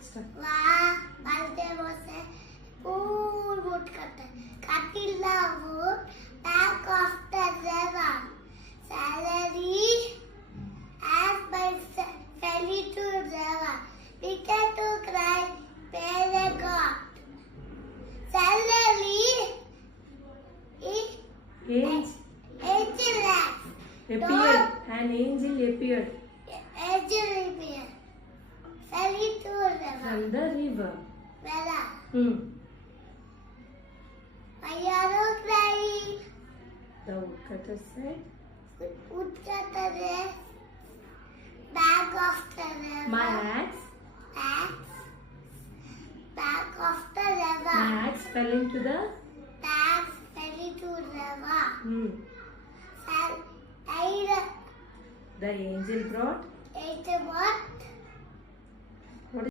Start. Baldev was a poor woodcutter. Cutting the wood back of the river. Salary as by felly to river. Began to cry, pay the God. Salary angel Appeared. An angel appeared angel appeared. Felly to river. from the river. Where? Why are you crying? The woodcutter said, Woodcutter is back of the river. my axe Back of the river. fell into the Axe fell into river. The angel brought It was